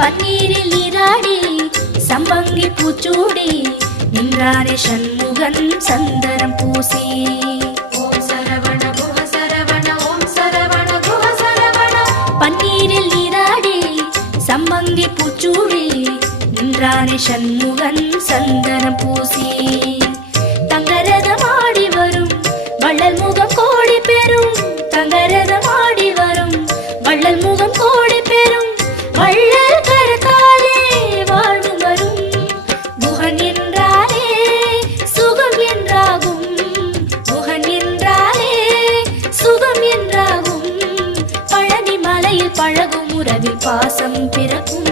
பன்னீரில் நீராடி சம்பங்கி பூச்சூடி நின்றாரே சண்முகன் சந்தனம் பூசி. பன்னீரில் நீராடி சம்பங்கி பூச்சூடி நின்றானே சண்முகன் சந்தனம் பூசி. தங்கரதமாடி வரும் வள்ளல் முகம் கோடி பெறும். தங்கரதமாடி வரும் வள்ளல் முகம் கோடி அழகும் உறவில் பாசம் பிறக்கும்